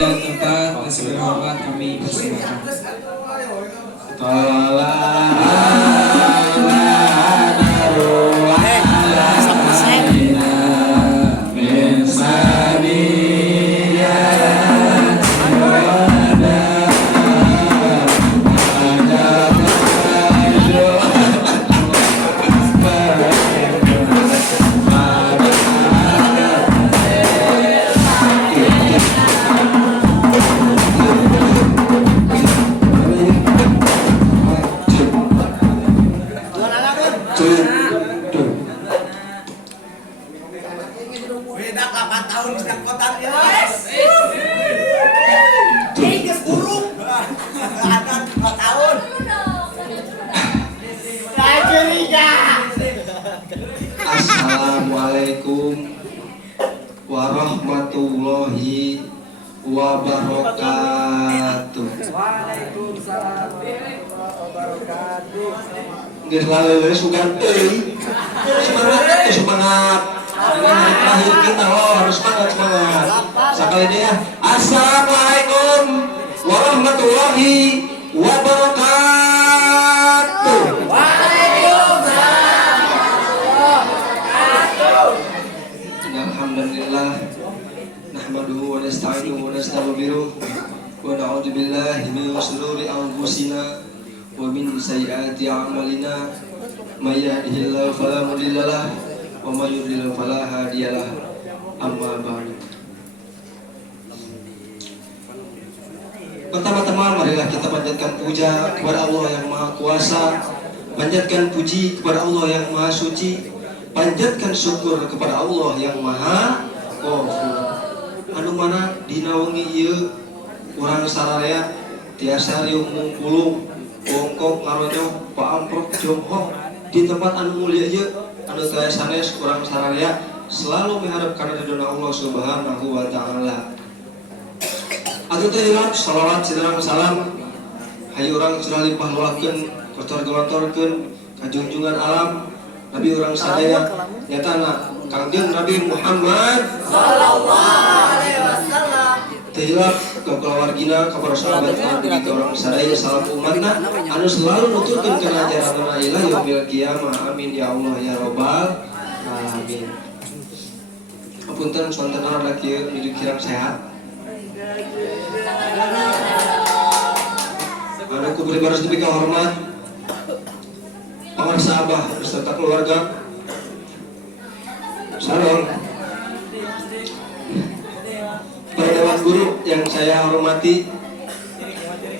Tempat yang berhormat kami persembahkan. Beda 8 tahun sedang kota yes. Inggris buruk. Ada 2 tahun. Assalamualaikum warahmatullahi wabarakatuh. Waalaikumsalam wabarakatuh. Geus laleuleus sugan euy. Semangat semangat. Dengan terakhir kita harus semangat. Sekali deh ya. Assalamualaikum warahmatullahi wabarakatuh. Waalaikumsalam wabarakatuh. Alhamdulillah. Nahmaduhu wa nasta'inuhu wa nastaghfiruh. Wa na'udzu billahi min shururi anfusina wa min sayyiati a'malina. May yahdihillahu fala mudilla lahu wa may yudlil fala hadiyalah. Amma ba'du. Pertama-tama marilah kita panjatkan puja kepada Allah yang Maha Kuasa, panjatkan puji kepada Allah yang Maha Suci, panjatkan syukur kepada Allah yang Maha Ghafur. Anu mana dina wengi ieu urang sararea tiasa riung mungkulung bongkok ngaronjong paamprok jongkok di tempat anu mulia ieu anu teu sanes urang sararea selalu miharep kana ridhona Allah Subhanahu wa taala. Atuh teh salawat sidarang salam hayu urang cenah limpah luahkeun kotor-kotorkeun ka junjungan alam Nabi urang sadaya nyatana Kangjeng Nabi Muhammad Sallallahu alaihi wasallam. Tehilap ke keluargina kepada sahabat Nabi orang sadaya salam umatna anu selalu nuturkeun kana ajaran ila yaumil qiyamah. Amin ya Allah ya rabbal alamin. Apunten sonten ada kieu nuju kirang sehat. Anu ku beri baris demi hormat pangarsa abah beserta keluarga sareng para dewan guru yang saya hormati,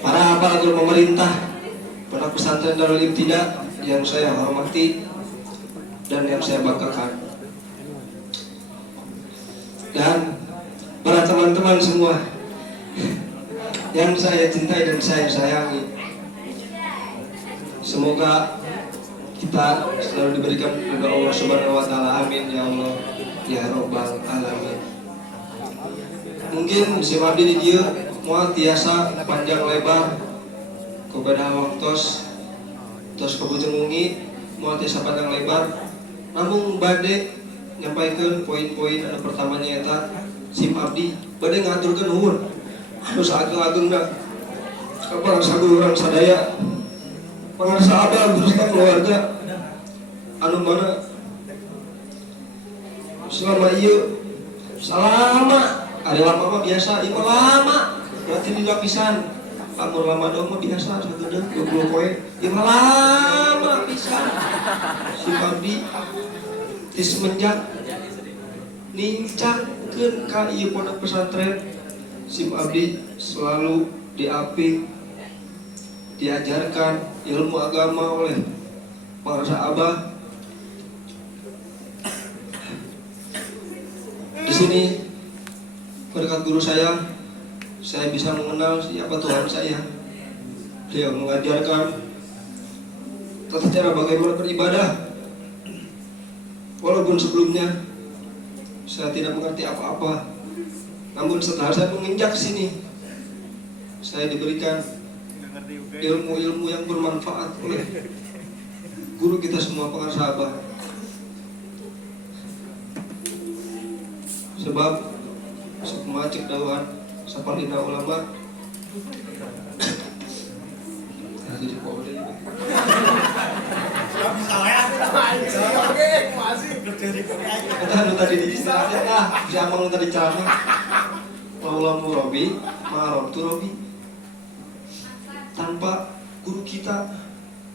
para aparatur pemerintah, para pesantren Darul Ibtidah yang saya hormati dan yang saya banggakan, dan para teman-teman semua yang saya cintai dan saya sayangi. Semoga kita selalu diberikan ridha Allah Subhanahu wa taala. Amin ya Allah ya rabbal alamin. Mungkin si abdi di dieu moal tiasa panjang lebar kepada waktos tos kabujeng mungi moal tiasa panjang lebar namun bade nyampaikeun poin-poin anu pertamanya eta sim abdi bade ngaturkeun nuhun anu saageng-agengna kepada sadulurang sadaya pangarsa abah beserta keluarga anu mana selama ieu salama ari lama mah biasa ieu lama berarti di lapisan lamun lama dong mah biasa sageudeuh 20 poe ieu lama pisan si abdi ti semenjak nincangkeun ka ieu pondok pesantren si abdi selalu diaping diajarkan ilmu agama oleh para sahabat. Di sini berkat guru saya bisa mengenal siapa Tuhan saya. Dia mengajarkan tata cara bagaimana beribadah. Walaupun sebelumnya saya tidak mengerti apa-apa, namun setelah saya menginjak sini, saya diberikan ilmu-ilmu yang bermanfaat oleh guru kita semua para sahabat. Sebab semua cek dawan sapalina ulama. Jadi kok udah Nggak bisa ya. Oke, masih kerja di kokai. Kita tadi di istirahatnya siapa tadi ceramah. Laulam Robi, Marob tu Robi. Tanpa guru kita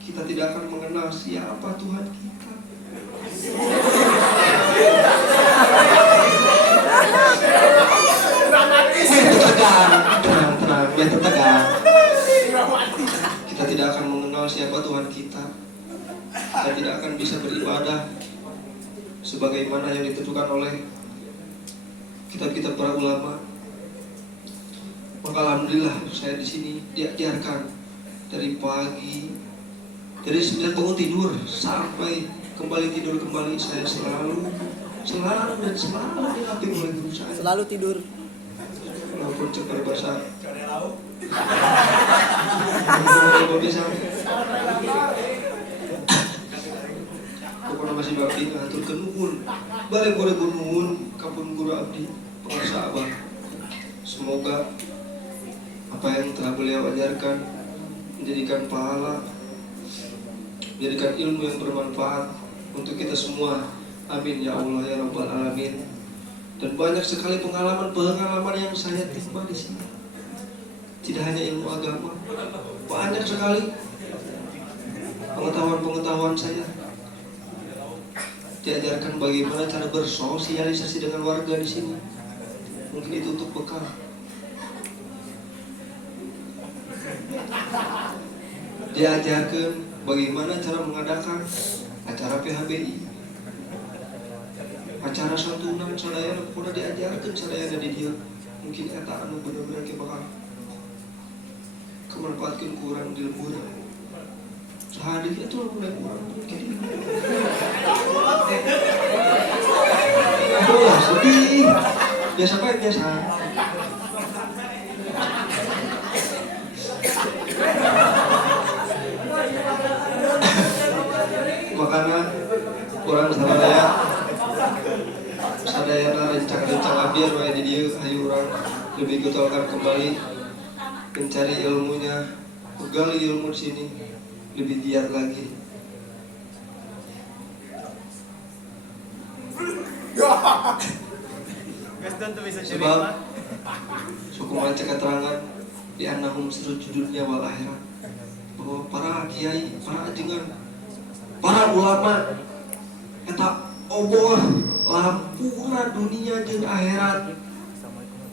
tidak akan mengenal siapa Tuhan kita. Tenang, biar tegang. Kita tidak akan mengenal siapa Tuhan kita. Kita tidak akan bisa beribadah sebagaimana yang ditentukan oleh kitab-kitab para ulama. Maka alhamdulillah saya di sini diajarkan dari pagi, dari 9 bangun tidur sampai kembali tidur kembali, saya selalu dilatih oleh guru saya. Selalu tidur. Walaupun cepat bahasa pokoknya masih bakti ngaturkeun nuhun. Balik guru nuhun kapun guru abdi pengarsa abah. Semoga apa yang telah beliau ajarkan menjadikan pahala, menjadikan ilmu yang bermanfaat untuk kita semua. Amin ya Allah ya Rabbal Alamin. Dan banyak sekali pengalaman yang saya timba di sini. Tidak hanya ilmu agama, banyak sekali pengetahuan saya. Diajarkan bagaimana cara bersosialisasi dengan warga di sini. Mungkin itu untuk bekal. Diajarkan bagaimana cara mengadakan acara PHBI, acara santunan sadayana pun diajarkan sadayana di dia. Mungkin eta anu bener-bener ke bakal kemanfaatkan kurang di lembur. Sehari itu mulai kurang mungkin. Aduh, sedih. Biasa baik biasa. Makanya orang sadaya rencang abdir wae di dieu hayu urang lebih getolkan kembali mencari ilmunya, pegali ilmu di sini lebih giat lagi. Sebab suku maca keterangan di annahum sirujudnya wal akhirat, bahwa para kiai, para ajengan, para ulama eta obor lampuna dunia jeung akhirat.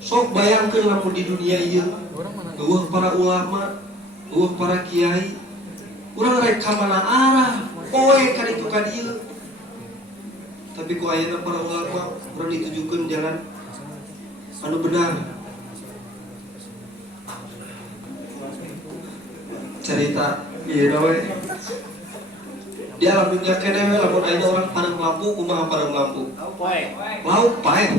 Sok bayangkeun lamun di dunia ieu eueuh para ulama, eueuh para kiai, urang rek ka mana arah poe ka ditu ka dieu. Tapi ku ayeuna para ulama urang ditujukeun jalan anu benar. Cerita ieu we di alam dunia kene we lamun aya orang Padang Lampu, kumaha Padang Lampu? Lauk paeh.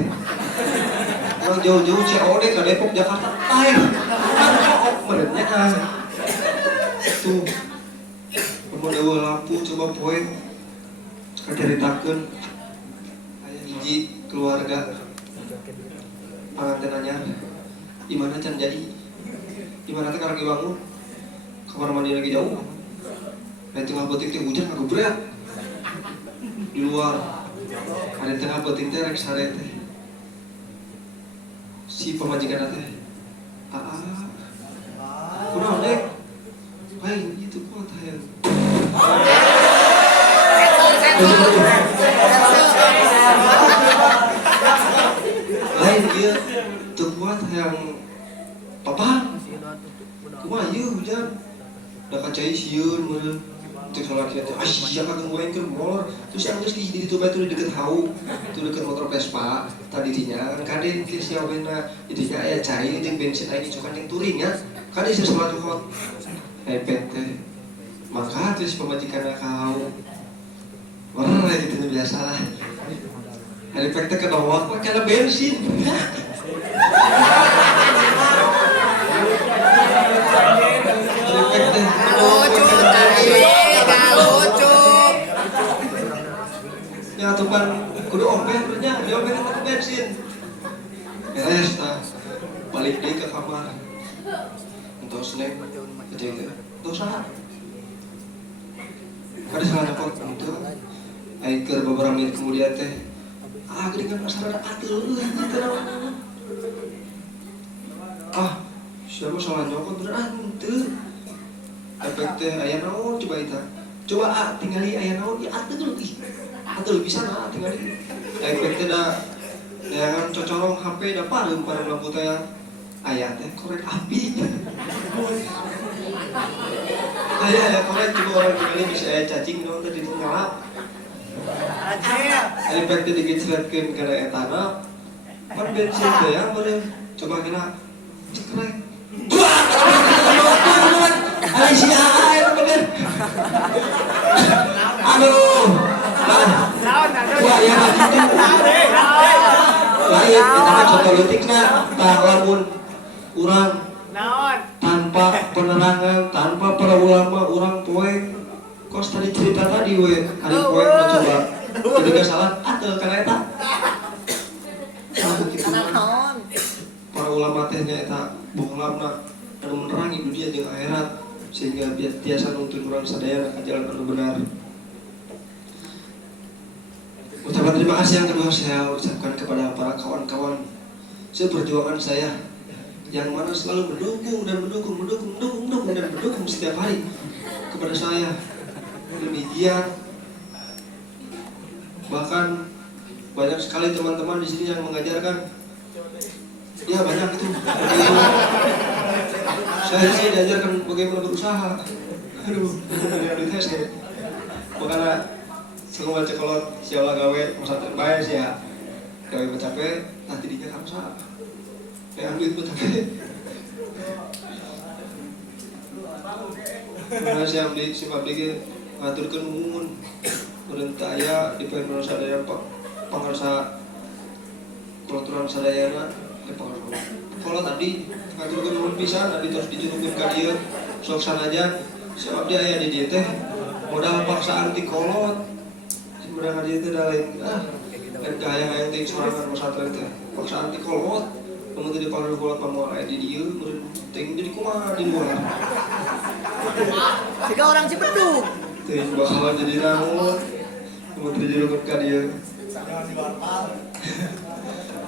Orang jauh-jauh COD ke Depok Jakarta paeh. Kan merenya tuh. Mun eueuh lampu coba poe kaceritakeun aya hiji keluarga panganten anyar. Di mana can jadi? Di mana teh karang dibangun? Kamar mandi lagi jauh. Di tengah beuting teh hujan ngagebreak. Di luar ada tengah beuting teh rek sare teh. Si pemajikan teh. Kunaon dek? Lain itu kuat hayang. Lain dia teu kuat hayang papa. Kumaha ieu hujan? Da kacai sieun meureun. Teu salah kieu teh sia kagem goengkeun molor. Terus yang geus di ditu bae teh deket hau, teu deket motor Vespa. Tadi dinya kan kaden ke sia wena. Dinya aya cai jeung bensin aya dicukan yang touring nya. Kade sia salah tuhot. Epet teh. Maka terus pemajikanna ka hau. Wah, itu biasa lah. Epet teh kedawak mah kana bensin. Ya tupan kudu ompeh nya, diompeh ke bensin. Beres tah. Balik deui kamar. Entos neng, kecil dosa. Kada salah dapat itu. Aing beberapa menit kemudian teh, geuningan masalah atuh gitu naon. Siapa salah nyokot beneran henteu. Efek teh aya naon coba eta. Coba tingali aya naon ieu atuh ih. Atuh bisa na tingali. Efek teh da yang cocorong HP da pareum lampu teh aya teh korek api. Aya korek coba orang tingali bisa aya cacing naon teh ditinggalap. Efek teh digecretkeun kana etana. Pan bensin teh ya meureun coba kena cekrek. Aduh, wah ya lain kita contoh letiknya, lamun urang tanpa penerangan, tanpa para ulama, urang poe kos tadi cerita tadi we, hari poe udah coba, jadi gak salah, atel karena eta, para ulama tehnya eta bohlamna anu menerangi dunia jeung akhirat sehingga biasa nuntun urang sadaya ke jalan anu benar. Ucapan terima kasih yang kedua saya ucapkan kepada para kawan-kawan seperjuangan saya yang mana selalu mendukung setiap hari kepada saya, lebih giat. Bahkan banyak sekali teman-teman di sini yang mengajarkan. Ya banyak itu. Saya diajarkan bagaimana berusaha. Aduh, dari tes ya. Makanya sekolah cekolot siapa gawe masa terbaik sih ya. Gawe bercapek nanti dikira usaha. Yang duit bercapek. Karena si Abdi ngaturkeun mumun. Perintah aya di pengen sadaya pangarsa peraturan sadayana. Kalau tadi ngaturkeun mumun pisan, tadi terus dijunukeun ka dieu sok sanajan si Abdi aya di dieu teh modal paksaan ti kolot. Sebenarnya dia teh da lain lain kahayang-hayang teh sorangan pesantren teh paksaan ti kolot. Namun tadi panggil kolot pamoal aya di dieu meureun teuing jadi kumaha di luar. Jika orang Cipedug Teuing bakalan jadi naon. Namun dijunukeun ka dieu. jangan diwarpal.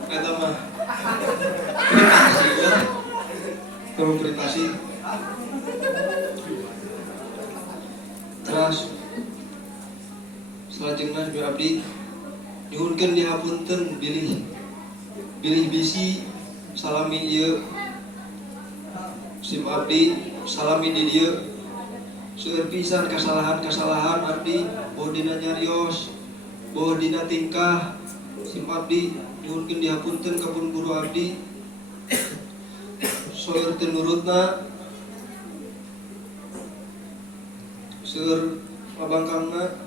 Eta mah privasi ya. Kamu privasi. Terus salajengna Abi Abdi nyuhunkeun dihapunten bilih bisi salami ieu sim Abdi salami di dieu seueur pisan kasalahan Abdi boh dina nyarios boh dina tingkah sim Abdi nyuhunkeun dihapunten ka pun guru Abdi seueur teu nurutna seueur labangkangna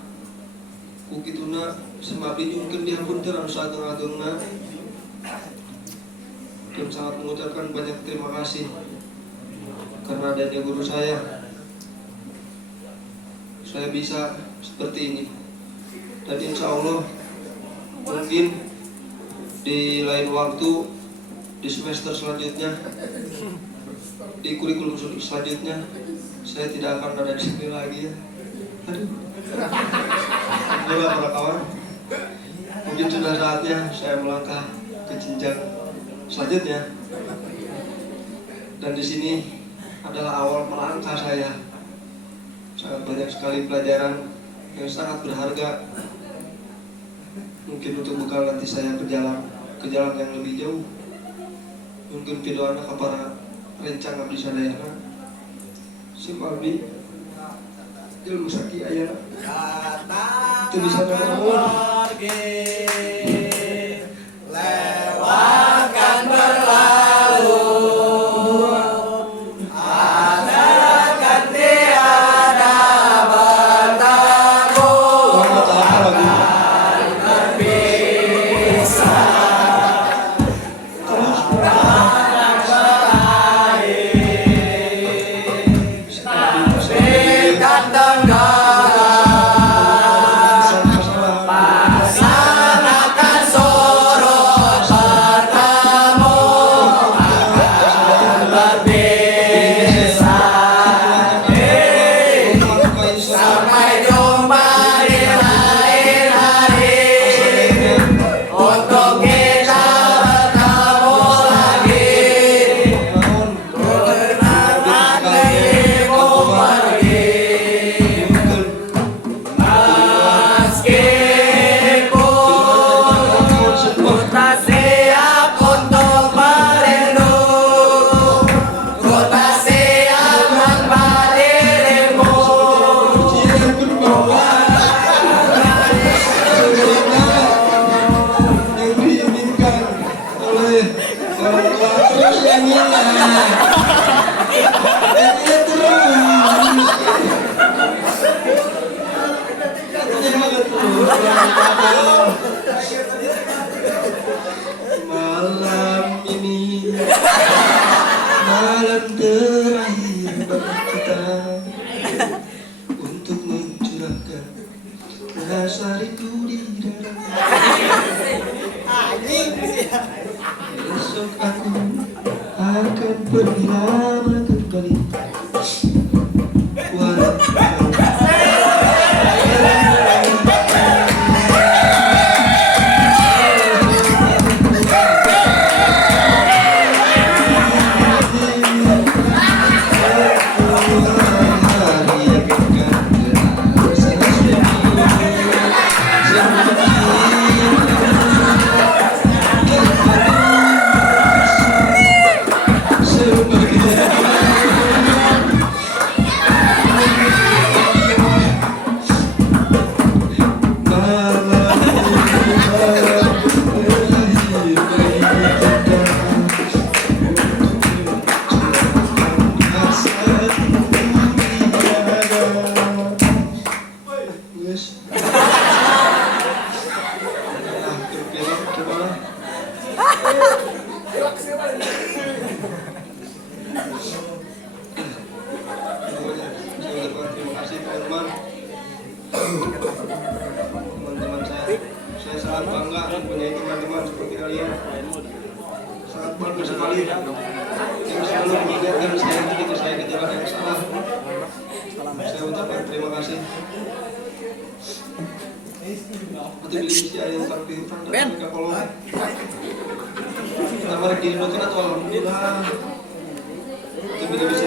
ku kituna sim Abdi nyuhunkeun dihapunten anu saageng-agengna. Dan sangat mengucapkan banyak terima kasih karena adanya guru saya bisa seperti ini. Dan insya Allah mungkin di lain waktu di semester selanjutnya, di kurikulum selanjutnya saya tidak akan ada di sini lagi ya. Aduh. Itulah para kawan. Mungkin sudah saatnya saya melangkah ke jenjang selanjutnya. Dan di sini adalah awal melangkah saya. Sangat banyak sekali pelajaran yang sangat berharga. Mungkin untuk bekal nanti saya ke jalan yang lebih jauh. Mungkin pidoana ka para rencang abdi sadayana. Sim Abdi ilmu saki aya. Itu bisa ngomong. Lewatkan berlalu. Pasangan Malam ini malam terakhir bagi kita untuk mencurahkan rasa rindu di dada. Besok aku akan pergi lama kembali. Walau terima kasih teman-teman saya sangat bangga mempunyai teman-teman seperti kalian, sangat bagus sekali yang selalu mengingatkan saya ketika saya ke jalan yang salah. Saya ucapkan terima kasih. Atau beli siapa yang taruh di hutan dan mereka kolong kita mari diindokan atau alhamdulillah itu bila bisa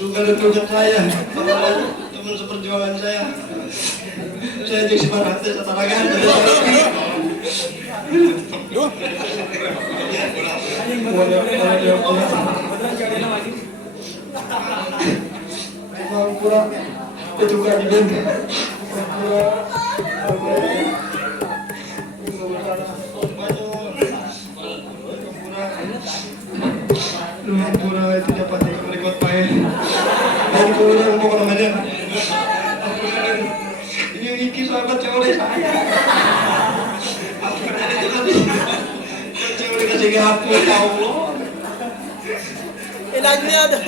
suka tunjuk saya, teman seperjuangan saya jadi semangat setarakan. Pura itu kan di pura itu dapat berikut pakai dari pura mau namanya ini sahabat cewek saya cewek kasih hapus Allah ilangnya ada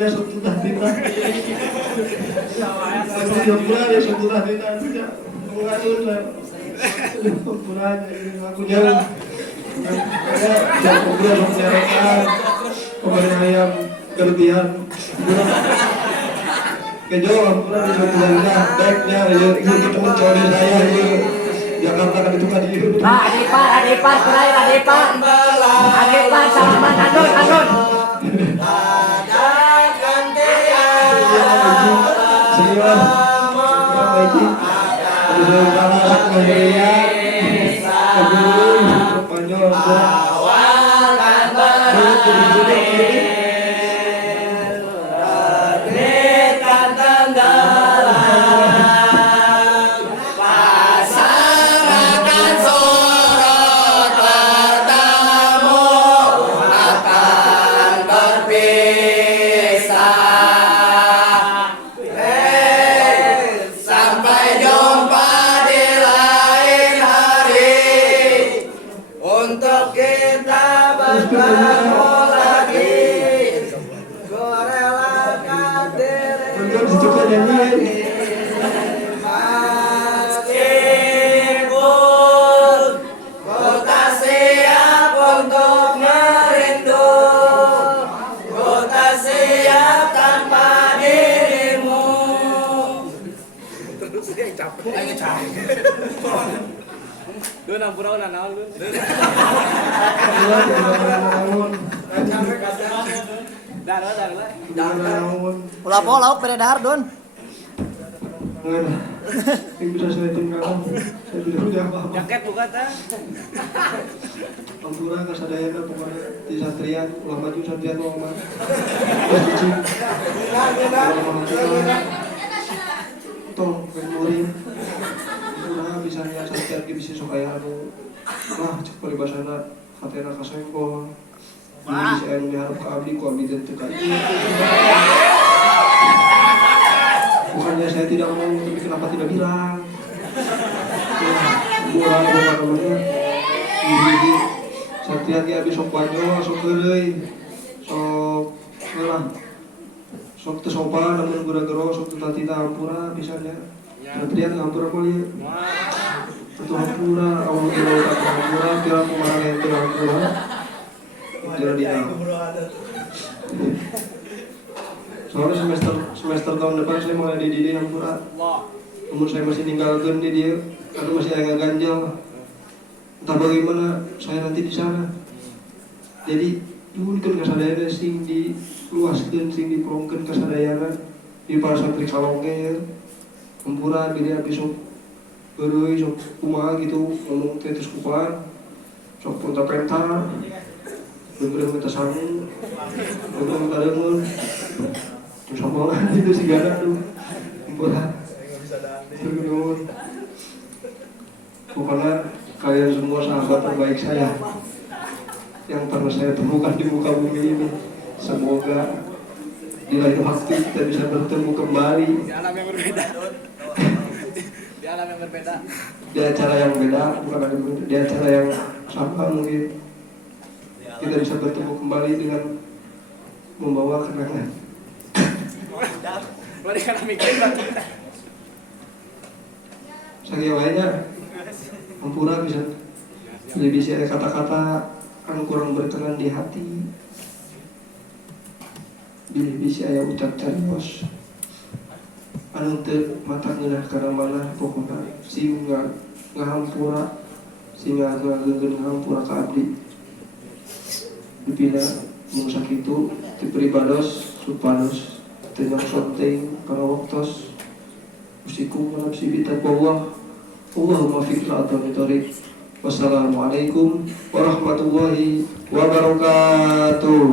ampuranya setulah kita. Ampuranya setulah kita. Mengatur lah. Ampuranya aku jauh. Jangan ampurnya menceritakan kemarin ayam kelebihan. Kejauh ampurnya setulah kita. Baiknya kita mencari saya Jakarta kan itu kan itu. Adipar, terakhir Adipar, salaman Andun. Doon ang pura na naon. Ulah po, lauk beredar Dun. Yang bisa saya tinggalkan, saya tidak punya apa-apa. Jaket buka ta. Ampura kasadayana pokoknya di Satrian, ulah maju Satrian Muhammad. Terus dicing. Tong memorin. Ampura bisa lihat Satrian ki bisa sok aya anu. Wah, cek paribasana hatena kasengkol. Bisa anu diharap ka abdi ku abdi teu ka ieu. Bukannya saya tidak mau, tapi kenapa tidak bilang? Bukan namanya. Ini Satria ki abis sok panjang, sok geuleuy. Sok ngalah. Sok teu sopan namun gura-gura sok teu tatita ampura pisannya. Satria ampura mah ieu. Teu ampura, Allah kira ampura, kira kumaha yang teu ampura. Jadi dia. Soalnya semester tahun depan saya mulai di dia ampura. Namun saya masih tinggalkan di dia, karena masih agak ganjal. Entah bagaimana saya nanti di sana. Jadi dulu kan kasadayana sing diluaskeun, sing dipelongkeun kasadayana di para santri salongge. Ampura diri abis sok beureuy sok kumaha gitu ngomong teh terus kupan. Sok penta-penta. Bener-bener minta sangu. Bener minta deungeun. Sama orang itu si Gana tuh Ampura terkenal. Pokoknya kalian semua sahabat terbaik saya yang pernah saya temukan di muka bumi ini. Semoga di lain waktu kita bisa bertemu kembali Di alam yang berbeda. Di alam yang berbeda. di acara yang beda, bukan di acara yang sama mungkin. Kita bisa bertemu kembali dengan membawa kenangan. Mari kana mikir batu. Saking wayanya Ampura bisa ada kata-kata anu kurang berkenan di hati. Bilih bisa aya ucap carios anu teu mata ngeunah kana mana pokona sing ngahampura sing ngageun ngahampura ka abdi. Dipina mun sakitu diberi bados supados tengah sonting para waktos usikum nafsi bitaqwallah Allahumma fiqra atau wassalamualaikum warahmatullahi wabarakatuh.